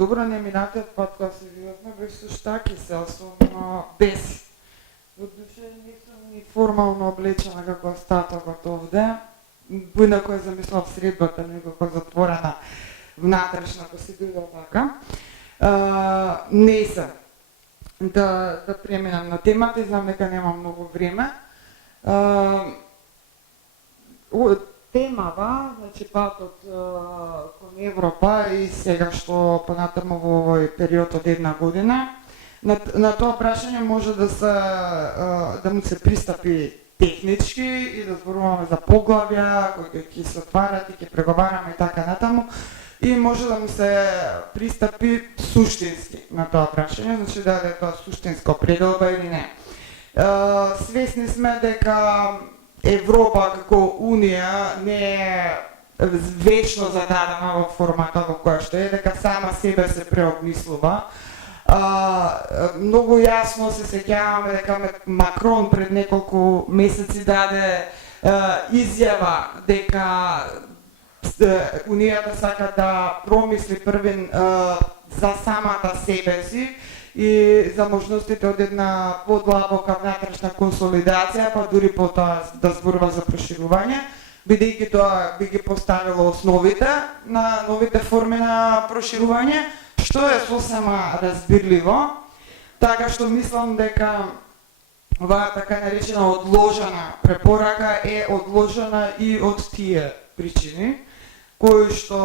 добро, не минатиот пат кога се видовме, беше со штаки се, сум без. Во душе не сум ни формално облечена како остатокот овде. Поинако ја замислав средбата некако затворена внатрешна, ако си биде така. Не се. Да преминам на темата, знам дека нема многу време. Темава, значи патот кон Европа и сега што понатаму во овој период од една година, на тоа прашање може да му се пристапи технички и да зборуваме за поглавја кои ќе се отварат и ќе преговараме и така натаму, и може да му се пристапи суштински на тоа прашање, значи да е тоа суштинско пределба или не. Свесни сме дека Европа како Унија не е вечно зададена во формата во која што е, дека сама себе се преобмислува. Многу јасно се сеќаваме дека Макрон пред неколку месеци даде изјава дека Унијата сака да промисли првен за самата себе си и за можностите од една подлабока внатрешна консолидација, па дури потоа да зборува за проширување, бидејќи тоа би ги поставило основите на новите форми на проширување, што е сосема разбирливо, така што мислам дека оваа така наречена одложена препорака е одложена и од тие причини, кои што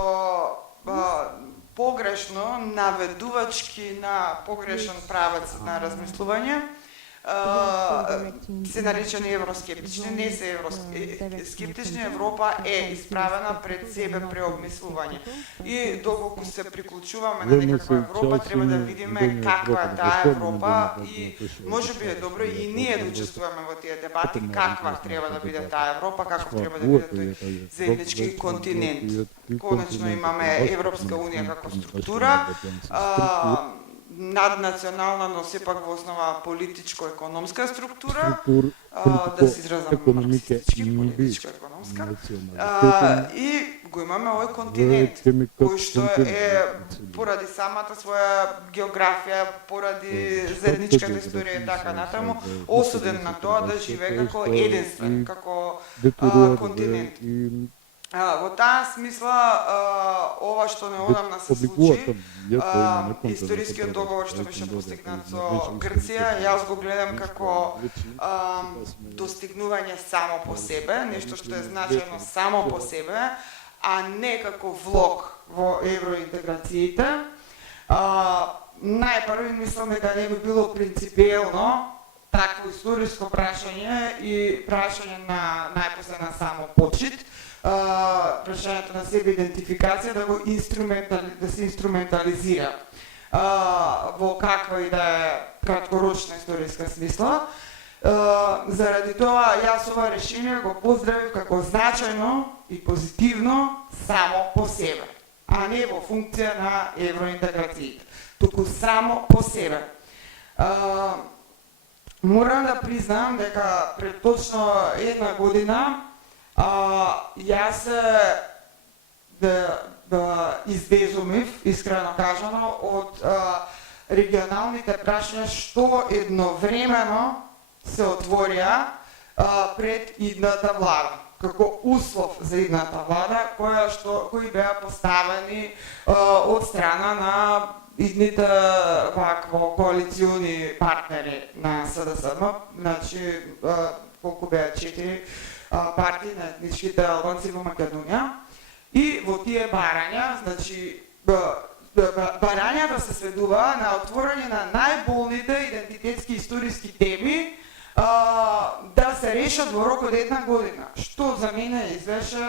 погрешно, наведувачки на погрешен правец на размислување, се наречени евроскептични, не се евроскептични. Европа е исправена пред себе преобмислување. И доколку се приклучуваме на некаква Европа, треба да видиме каква е таа Европа и можеби е добро и ние да учествуваме во тие дебати, каква треба да биде таа Европа, каков треба да биде тој заеднички континент. Конечно имаме Европска унија како структура, наднационална, но сепак во основа политичко-економска структура, да се изразам марксистички, политичко-економска, и го имаме овој континент, кој што е поради самата своја географија, поради заедничката историја и така натаму, осуден на тоа да живее како единствен, како континент. Во таа смисла, ова што неодамна се случи, историскиот договор што беше постигнат со Грција, јас го гледам како достигнување само по себе, нешто што е значено само по себе, а не како влог во евроинтеграциите. Најпрво мислам дека не би било принципиелно такво историско прашање и прашање на најпосле на само почит, прашањето на себе идентификација да се инструментализира во каква и да е краткорочна историска смисла. Заради тоа јас ова решение го поздравив како значајно и позитивно само по себе, а не во функција на евроинтеграциите, туку само по себе. Морам да признам дека пред точно една година јас да избезумив, искрено кажано, од регионалните прашања што едновремено се отворија пред идната влада, како услов за идната влада, кои беа поставени од страна на идните коалициони партнери на СДСМ, значи колку беа 4 партии на етничките албанци во Македонија, и во тие барања, значи барањата се сведува на отворање на најболните идентитетски историски теми да се решат во рок од една година, што за мене извеше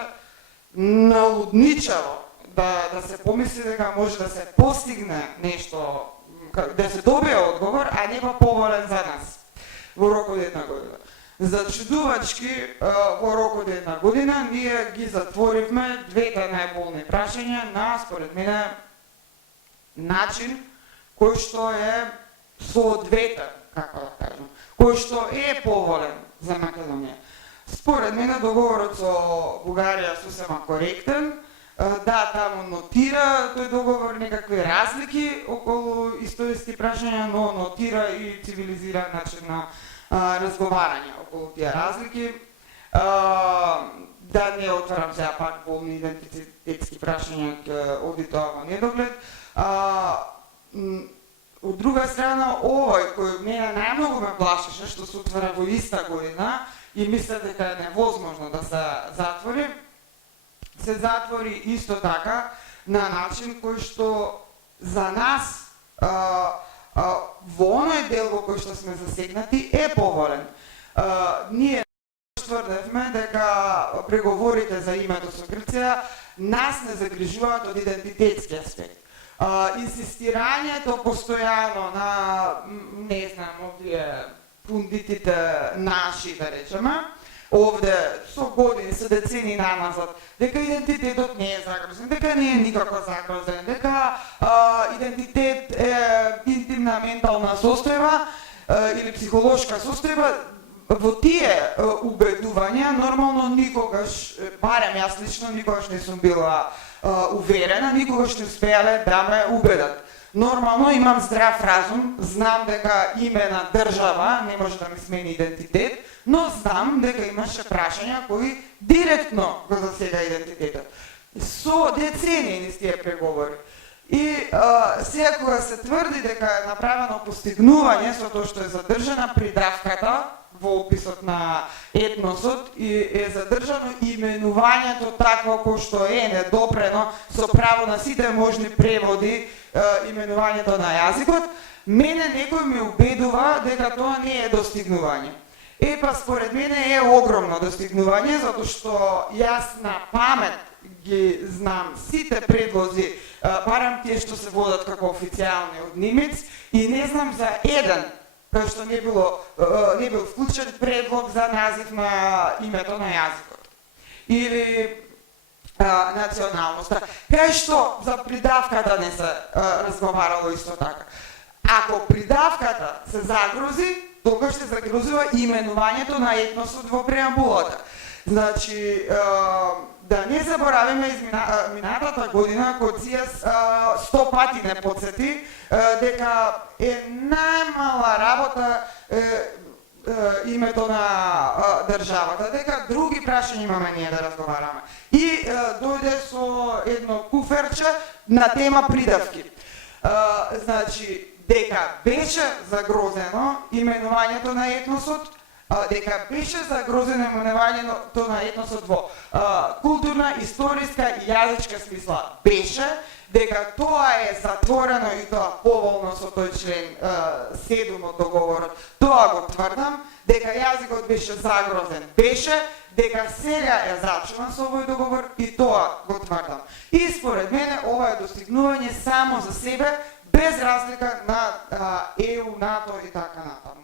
налудничаво да се помисли дека може да се постигне нешто, да се добие одговор, а не поволен за нас во рок од една година. Зачудувачки во рок од една година ние ги затворивме двете најболни прашања на, според мене, начин кој што е соодветен, како да кажем, кој што е поволен за Македонија. Според мене договорот со Бугарија сосема коректен, да, таму нотира тој договор некакви разлики околу историски прашања, но нотира и цивилизиран начин на разговарање околу тие разлики. Да не отварам сега пак болни идентитетски прашања, оди тоа во недоглед. Од друга страна, овој кој мене најмногу ме плашеше, што се отвара во иста година и мисля дека е невозможно да се затвори исто така на начин кој што за нас во оној дел во кој што сме засегнати е поволен. Ние тврдевме дека преговорите за името со Грција нас не загрижуваат од идентитетски аспект. Инсистирањето постојано на, не знам, овие пундитите наши, да речеме, овде со години, со децени наназад, дека идентитетот не е загрозен, дека не е никако загрозен, дека идентитет е интимна ментална состојба или психолошка состојба. Во тие убедувања нормално никогаш, барем јас лично никогаш не сум била уверена, никогаш не успеале да ме убедат. Нормално имам здрав разум, знам дека име на држава не може да ми смени идентитет, но знам дека имаше прашања кои директно го засега идентитетот. Со децении низ тие преговори. И сега кога се тврди дека е направено постигнување со тоа што е задржана придавката во описот на етносот и е задржано именувањето такво кој што е недопрено со право на сите можни преводи именувањето на јазикот, мене некој ме убедува дека тоа не е достигнување. Па според мене е огромно достигнување, затоа што јас на памет ги знам сите предлози, барем тие што се водат како официјални од Немец, и не знам за еден кај што не бил вклучен предлог за назив на името на јазикот. Или националноста. Кај што за придавката не се разговарало исто така. Ако придавката се загрози, тогаш се загрозува именувањето на етносот во преамбулата. Значи, да не заборавиме минатата година Коцијас 100 пати не подсети дека е најмала работа името на државата, дека други прашања имаме ние да разговараме. И дојде со едно куферче на тема придавки. Значи, дека беше загрозено именувањето на етносот, дека беше загрозено именувањето на етносот во културна, историска и јазичка смисла. Беше, дека тоа е затворено и тоа поволно со тој член 7 од договорот. Тоа го тврдам, дека јазикот беше загрозен. Беше, дека сега е зачуван со овој договор и тоа го тврдам. И според мене ова е достигнување само за себе, без разлика на ЕУ, НАТО и така натаму.